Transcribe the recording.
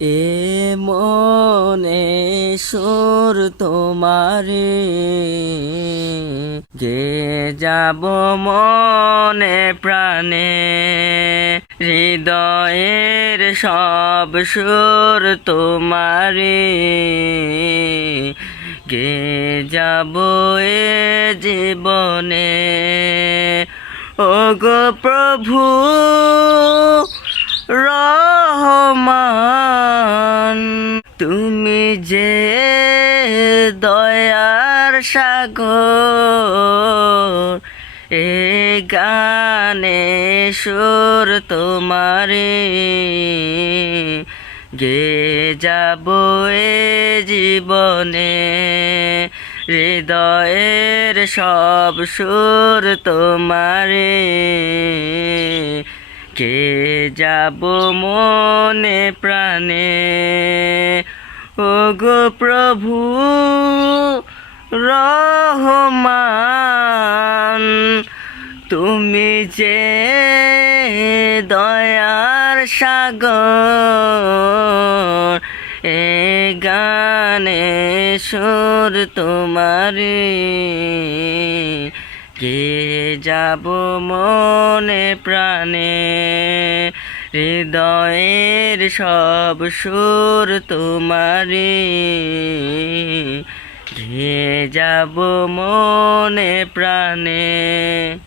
এ মনে সুর তোমারে গে যাব মনে প্রাণে, হৃদয়ের সব সুর তোমারে গে যাব এ জীবনে। ওগো প্রভু রহমান, তুমি যে দয়ার সাগর, এ গানে সুর তোমারে গে যাব এ জীবনে। হৃদয়ের সব সুর তোমারে গে যাব মনে প্রাণে। ওগো প্রভু রহমান, তুমি যে দয়ার সাগর, এ গানে সুর তোমারে গে যাব মনে প্রাণে। হৃদয়ের সব সুর তোমারে গে যাব মনে প্রাণে।